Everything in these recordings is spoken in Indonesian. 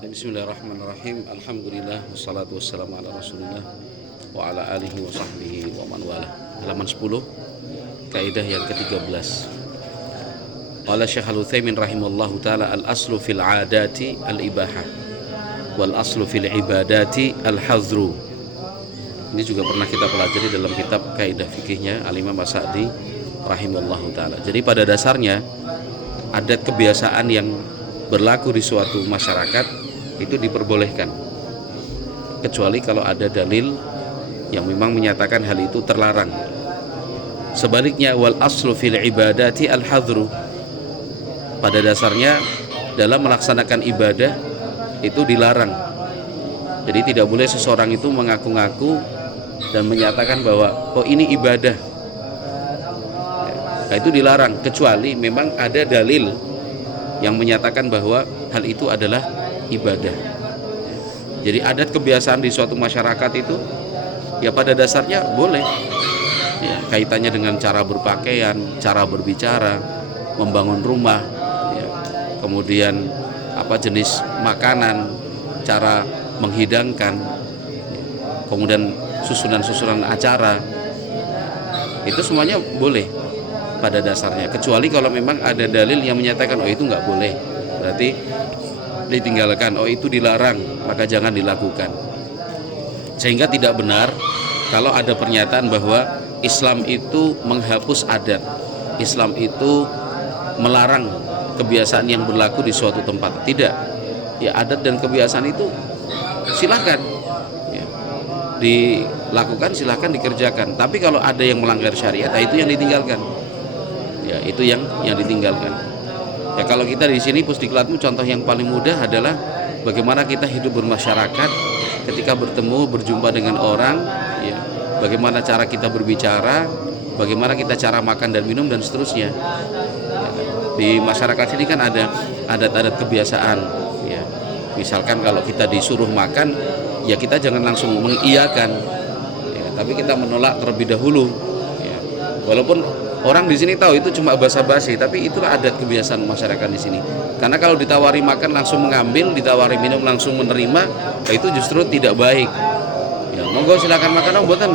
Bismillahirrahmanirrahim. Alhamdulillah wassalatu wassalamu ala Rasulillah wa ala alihi wa sahbihi wa man wala. Halaman 10, kaidah yang ke-13. Qala Syekh Al-Utsaimin rahimallahu taala al-aslu fil 'adati al-ibahah wal aslu fil ibadati al-hazru. Ini juga pernah kita pelajari dalam kitab kaidah fikihnya Al-Imam As-Sa'di rahimallahu taala. Jadi pada dasarnya adat kebiasaan yang berlaku di suatu masyarakat itu diperbolehkan, kecuali kalau ada dalil yang memang menyatakan hal itu terlarang. Sebaliknya wal aslu fil ibadati al hadru, pada dasarnya dalam melaksanakan ibadah itu dilarang. Jadi tidak boleh seseorang itu mengaku-ngaku dan menyatakan bahwa ini ibadah. Nah, itu dilarang, kecuali memang ada dalil yang menyatakan bahwa hal itu adalah ibadah. Jadi adat kebiasaan di suatu masyarakat itu ya pada dasarnya boleh ya, kaitannya dengan cara berpakaian, cara berbicara, membangun rumah ya, kemudian jenis makanan, cara menghidangkan ya, kemudian susunan-susunan acara, itu semuanya boleh pada dasarnya, kecuali kalau memang ada dalil yang menyatakan itu nggak boleh, berarti ditinggalkan, itu dilarang, maka jangan dilakukan. Sehingga tidak benar kalau ada pernyataan bahwa Islam itu menghapus adat, Islam itu melarang kebiasaan yang berlaku di suatu tempat. Tidak, ya adat dan kebiasaan itu silakan ya, dilakukan, silakan dikerjakan. Tapi kalau ada yang melanggar syariat, itu yang ditinggalkan. Ya, itu yang ditinggalkan. Ya kalau kita di sini Pusdiklatmu, contoh yang paling mudah adalah bagaimana kita hidup bermasyarakat, ketika bertemu berjumpa dengan orang, ya, bagaimana cara kita berbicara, bagaimana kita cara makan dan minum dan seterusnya. Ya, di masyarakat sini kan ada adat-adat kebiasaan. Ya, misalkan kalau kita disuruh makan, ya kita jangan langsung mengiyakan, ya, tapi kita menolak terlebih dahulu. Ya, walaupun orang di sini tahu itu cuma basa-basi, tapi itulah adat kebiasaan masyarakat di sini. Karena kalau ditawari makan langsung mengambil, ditawari minum langsung menerima, itu justru tidak baik. Ya, monggo silakan makan, buatan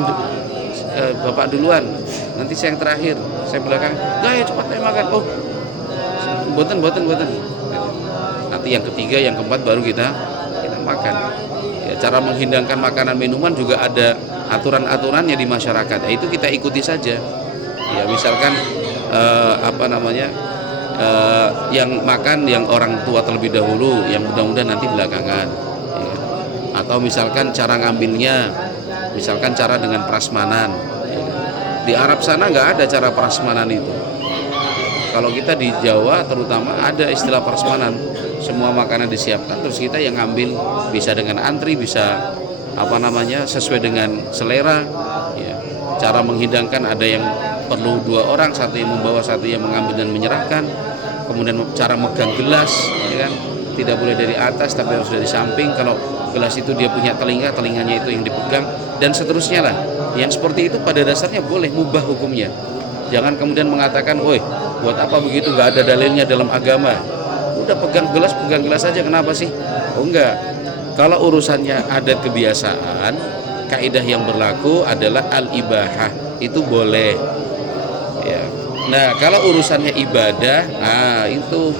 bapak duluan, nanti saya yang terakhir, saya belakang. Enggak ya, cepat saya makan. Buatan. Nanti yang ketiga, yang keempat baru kita makan. Ya, cara menghidangkan makanan minuman juga ada aturan-aturannya di masyarakat. Ya, itu kita ikuti saja. Ya misalkan yang makan yang orang tua terlebih dahulu, yang mudah-mudahan nanti belakangan ya. Atau misalkan cara ngambilnya, misalkan cara dengan prasmanan ya. Di Arab sana nggak ada cara prasmanan itu. Kalau kita di Jawa terutama ada istilah prasmanan, semua makanan disiapkan terus kita yang ngambil, bisa dengan antri, bisa sesuai dengan selera ya. Cara menghidangkan ada yang perlu 2 orang, satu yang membawa, satu yang mengambil dan menyerahkan. Kemudian cara megang gelas ya kan, tidak boleh dari atas tapi harus dari samping. Kalau gelas itu dia punya telinganya itu yang dipegang, dan seterusnya lah. Yang seperti itu pada dasarnya boleh, mubah hukumnya. Jangan kemudian mengatakan, buat apa begitu, nggak ada dalilnya dalam agama. Udah pegang gelas aja, kenapa sih? Enggak. Kalau urusannya adat kebiasaan, kaidah yang berlaku adalah al-ibahah, itu boleh. Ya. Nah, kalau urusannya ibadah, itu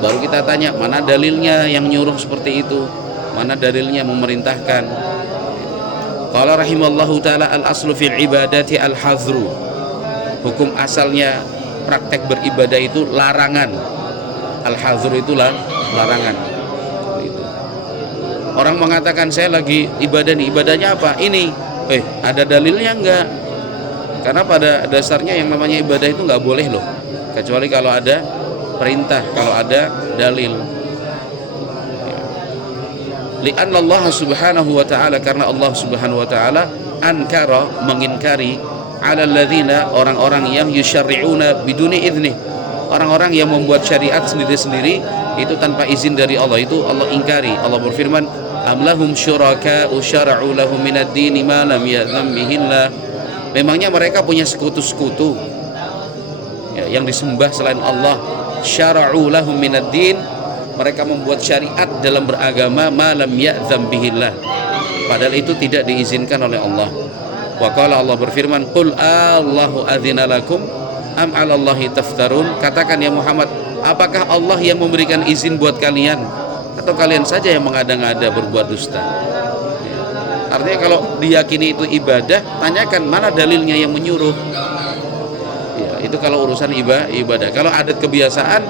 baru kita tanya mana dalilnya yang nyuruh seperti itu, mana dalilnya memerintahkan. Qala rahimallahu taala al-aslu fil ibadati al-hazru. Hukum asalnya praktek beribadah itu larangan. Al-hazru itulah larangan. Itu. Orang mengatakan saya lagi ibadah nih, ibadahnya apa? Ini. Ada dalilnya enggak? Karena pada dasarnya yang namanya ibadah itu nggak boleh loh, kecuali kalau ada perintah, kalau ada dalil. Li'anna Allah subhanahu wa ta'ala, karena Allah subhanahu wa ta'ala ankara, mengingkari, ala alladzina, orang-orang yang yusyarri'una biduni idnih, orang-orang yang membuat syariat sendiri-sendiri itu tanpa izin dari Allah, itu Allah ingkari. Allah berfirman, am lahum syuraka'u syara'u lahum minad dini ma lam ya'zam bihillah. Memangnya mereka punya sekutu-sekutu ya, yang disembah selain Allah. Syara'u lahum minad din, mereka membuat syariat dalam beragama malam ya'zam bihillah, padahal itu tidak diizinkan oleh Allah. Wa qala, Allah berfirman, qul Allahu adzina lakum am 'alallahi taftarun. Katakan ya Muhammad, apakah Allah yang memberikan izin buat kalian atau kalian saja yang mengada-ngada berbuat dusta? Artinya kalau diyakini itu ibadah, tanyakan mana dalilnya yang menyuruh. Ya, itu kalau urusan ibadah. Kalau adat kebiasaan,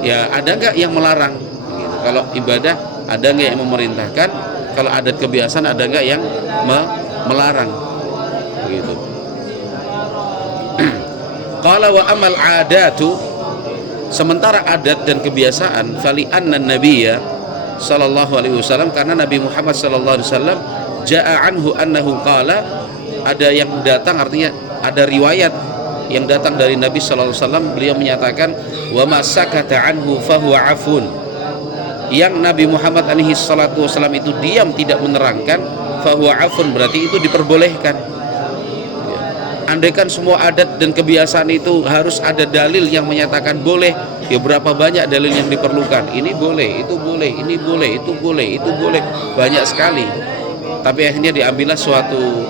ya ada nggak yang melarang? Begitu. Kalau ibadah, ada nggak yang memerintahkan? Kalau adat kebiasaan, ada nggak yang melarang? Begitu. Qala wa amal adatu, sementara adat dan kebiasaan, fali anna nabiyya sallallahu alaihi wasallam, karena Nabi Muhammad sallallahu alaihi wasallam jaa anhu annahu qala, ada yang datang, artinya ada riwayat yang datang dari Nabi sallallahu alaihi wasallam, beliau menyatakan wa ma sakata anhu fahuwa afun, yang Nabi Muhammad alaihi salatu wasallam itu diam tidak menerangkan, fahuwa afun, berarti itu diperbolehkan. Andaikan semua adat dan kebiasaan itu harus ada dalil yang menyatakan boleh, ya berapa banyak dalil yang diperlukan. Ini boleh, itu boleh, ini boleh, itu boleh, itu boleh, banyak sekali. Tapi akhirnya diambillah suatu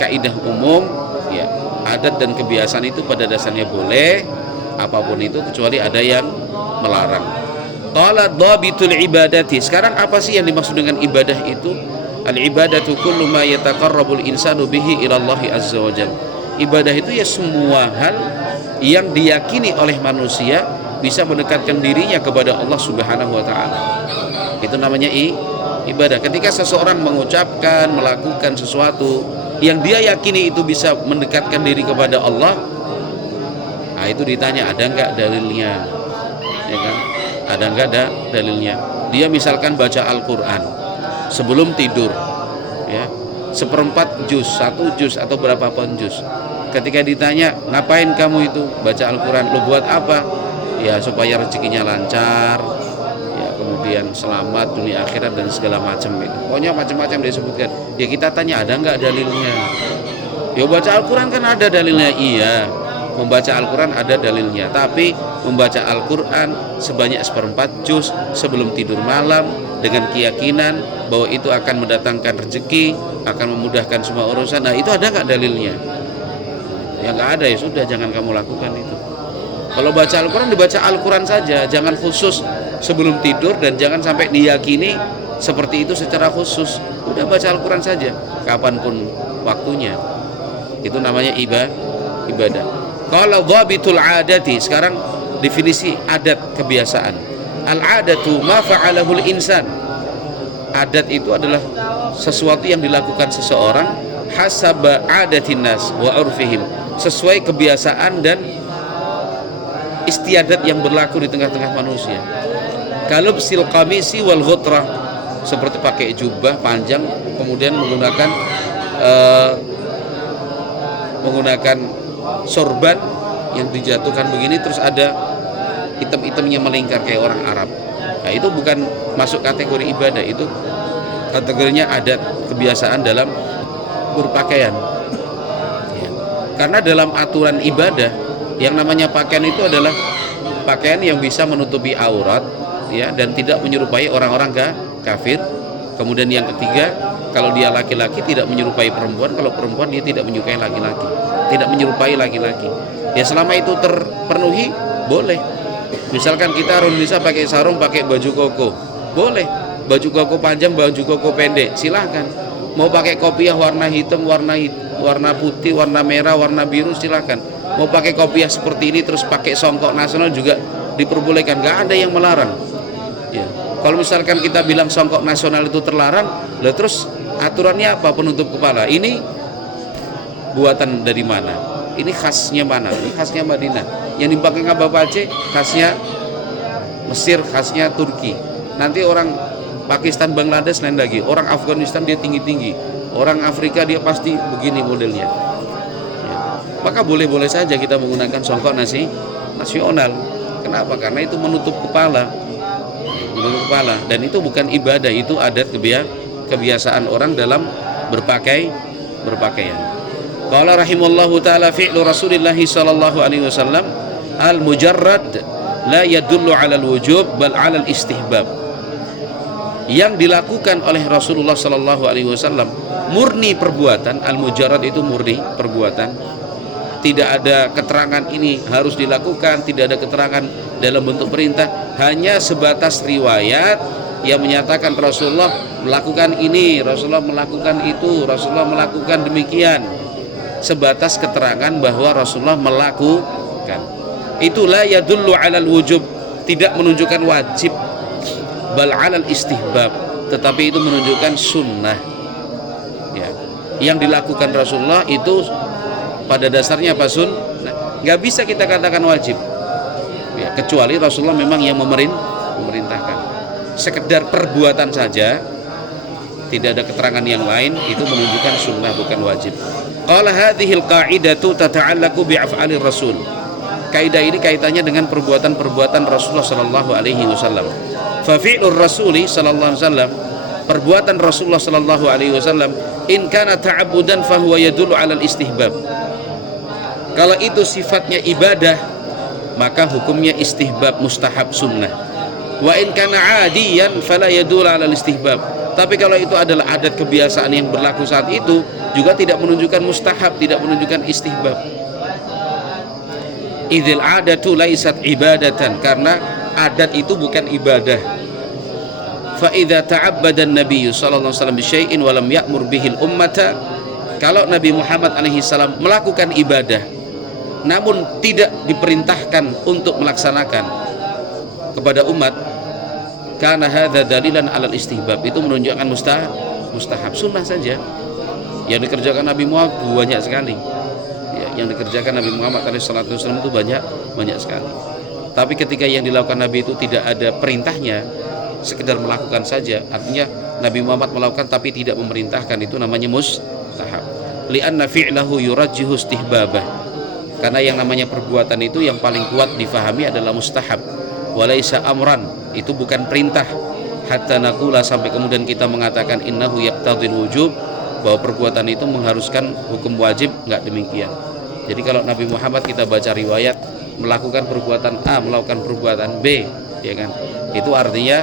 kaidah umum, ya, adat dan kebiasaan itu pada dasarnya boleh, apapun itu, kecuali ada yang melarang. Qala dhabitul ibadati, sekarang apa sih yang dimaksud dengan ibadah itu? Al-ibadatu kullu ma yataqarrabul insanu bihi ilallahi azza wa jalla. Ibadah itu ya semua hal yang diyakini oleh manusia bisa mendekatkan dirinya kepada Allah Subhanahu wa taala. Itu namanya ibadah. Ketika seseorang mengucapkan, melakukan sesuatu yang dia yakini itu bisa mendekatkan diri kepada Allah, nah itu ditanya ada enggak dalilnya? Ya kan? Ada enggak dalilnya? Dia misalkan baca Al-Qur'an sebelum tidur, ya, 1/4 juz, 1 juz atau berapapun juz. Ketika ditanya, ngapain kamu itu baca Al-Quran? Lo buat apa? Ya supaya rezekinya lancar, ya kemudian selamat dunia akhirat dan segala macam itu. Pokoknya macam-macam disebutkan. Ya kita tanya ada nggak dalilnya? Ya baca Al-Quran kan ada dalilnya. Iya, membaca Al-Quran ada dalilnya. Tapi membaca Al-Quran sebanyak 1/4 juz sebelum tidur malam dengan keyakinan bahwa itu akan mendatangkan rezeki, akan memudahkan semua urusan, nah itu ada nggak dalilnya? Ya nggak ada, ya sudah, jangan kamu lakukan itu. Kalau baca Al-Quran, dibaca Al-Quran saja, jangan khusus sebelum tidur, dan jangan sampai diyakini seperti itu secara khusus. Udah baca Al-Quran saja kapanpun waktunya. Itu namanya ibadah. Kalau dhabitul adati, sekarang definisi adat kebiasaan. Al-adatu ma fa'alahul insan. Adat itu adalah sesuatu yang dilakukan seseorang hasaba adatin nas wa urfihim, sesuai kebiasaan dan istiadat yang berlaku di tengah-tengah manusia. Kalubsil qamisi wal ghutrah, seperti pakai jubah panjang kemudian menggunakan sorban yang dijatuhkan begini, terus ada item-itemnya melingkar kayak orang Arab. Nah itu bukan masuk kategori ibadah, itu kategorinya adat kebiasaan dalam berpakaian, ya. Karena dalam aturan ibadah yang namanya pakaian itu adalah pakaian yang bisa menutupi aurat, ya, dan tidak menyerupai orang-orang kafir. Kemudian yang ketiga, kalau dia laki-laki tidak menyerupai perempuan, kalau perempuan dia tidak menyerupai laki-laki. Ya selama itu terpenuhi boleh. Misalkan kita orang Indonesia pakai sarung, pakai baju koko, boleh. Baju koko panjang, baju koko pendek, silahkan. Mau pakai kopiah warna hitam, warna putih, warna merah, warna biru, silahkan. Mau pakai kopiah seperti ini terus pakai songkok nasional juga diperbolehkan, nggak ada yang melarang. Ya. Kalau misalkan kita bilang songkok nasional itu terlarang, lah terus aturannya apa penutup kepala? Ini buatan dari mana? Ini khasnya mana? Ini khasnya Madinah. Yang dipakai Bapak Aceh khasnya Mesir, khasnya Turki. Nanti orang Pakistan, Bangladesh lain lagi. Orang Afghanistan dia tinggi-tinggi. Orang Afrika dia pasti begini modelnya. Ya. Maka boleh-boleh saja kita menggunakan songkok nasional. Kenapa? Karena itu menutup kepala. Dan itu bukan ibadah, itu adat kebiasaan orang dalam berpakaian. Qala rahimallahu ta'ala fi'lu Rasulillah sallallahu alaihi wasallam al-mujarrad la yadullu 'alal wujub bal 'alal istihbab. Yang dilakukan oleh Rasulullah sallallahu alaihi wasallam murni perbuatan, al-mujarrad itu murni perbuatan. Tidak ada keterangan ini harus dilakukan, tidak ada keterangan dalam bentuk perintah, hanya sebatas riwayat yang menyatakan Rasulullah melakukan ini, Rasulullah melakukan itu, Rasulullah melakukan demikian. Sebatas keterangan bahwa Rasulullah melakukan. Itulah yadullu 'alal wujub, tidak menunjukkan wajib, bal 'alal istihbab, tetapi itu menunjukkan sunnah. Ya. Yang dilakukan Rasulullah itu pada dasarnya apa? Sunnah. Nggak bisa kita katakan wajib. Ya, kecuali Rasulullah memang yang memerintahkan. Sekedar perbuatan saja, tidak ada keterangan yang lain, itu menunjukkan sunnah bukan wajib. Qala hadhil qa'idatu tata'allaqu bi'af'alir rasul. Kaidah ini kaitannya dengan perbuatan-perbuatan Rasulullah sallallahu alaihi wasallam. Fa fi'lur rasuli sallallahu alaihi wasallam, perbuatan Rasulullah sallallahu alaihi wasallam, in kana ta'abbudan fa huwa yadullu 'alal istihbab. Kalau itu sifatnya ibadah, maka hukumnya istihbab, mustahab, sunnah. Wa in kana 'adiyan fala yadullu 'alal istihbab. Tapi kalau itu adalah adat kebiasaan yang berlaku saat itu, juga tidak menunjukkan mustahab, tidak menunjukkan istihbab. Idzil 'adatu laisat ibadatan, karena adat itu bukan ibadah. Fa idza ta'abbada an-nabiy sallallahu alaihi wasallam bi syai'in wa lam ya'mur bihi al-ummata, kalau Nabi Muhammad alaihi salam melakukan ibadah namun tidak diperintahkan untuk melaksanakan kepada umat, karena hadza dalilan 'alal istihbab, itu menunjukkan mustahab, sunnah saja. Yang dikerjakan Nabi Muhammad banyak sekali. Ya, yang dikerjakan Nabi Muhammad SAW itu banyak sekali. Tapi ketika yang dilakukan Nabi itu tidak ada perintahnya, sekedar melakukan saja, artinya Nabi Muhammad melakukan tapi tidak memerintahkan, itu namanya mustahab. Li'anna fi'lahu yurajjihu istihbabah. Karena yang namanya perbuatan itu yang paling kuat difahami adalah mustahab. Walaisa amran, itu bukan perintah. Hatta naqula, sampai kemudian kita mengatakan innahu yaqtadil wujub, bahwa perbuatan itu mengharuskan hukum wajib, enggak demikian. Jadi kalau Nabi Muhammad kita baca riwayat melakukan perbuatan A, melakukan perbuatan B, ya kan? Itu artinya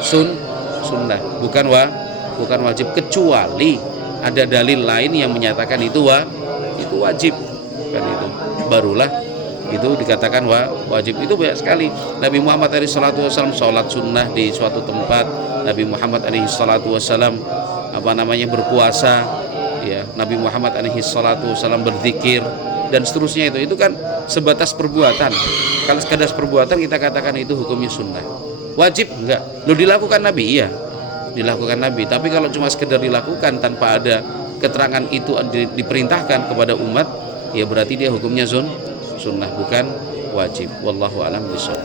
sunnah, bukan wajib, kecuali ada dalil lain yang menyatakan itu wajib. Kan itu barulah itu dikatakan wajib. Itu banyak sekali. Nabi Muhammad SAW sholat sunnah di suatu tempat, Nabi Muhammad SAW berpuasa, ya, Nabi Muhammad SAW berzikir dan seterusnya. Itu kan sebatas perbuatan. Kalau sekedar perbuatan kita katakan itu hukumnya sunnah. Wajib enggak? Lo dilakukan Nabi, iya, dilakukan Nabi. Tapi kalau cuma sekedar dilakukan tanpa ada keterangan itu diperintahkan kepada umat, ya berarti dia hukumnya sunnah bukan wajib. Wallahu a'lam bishawab.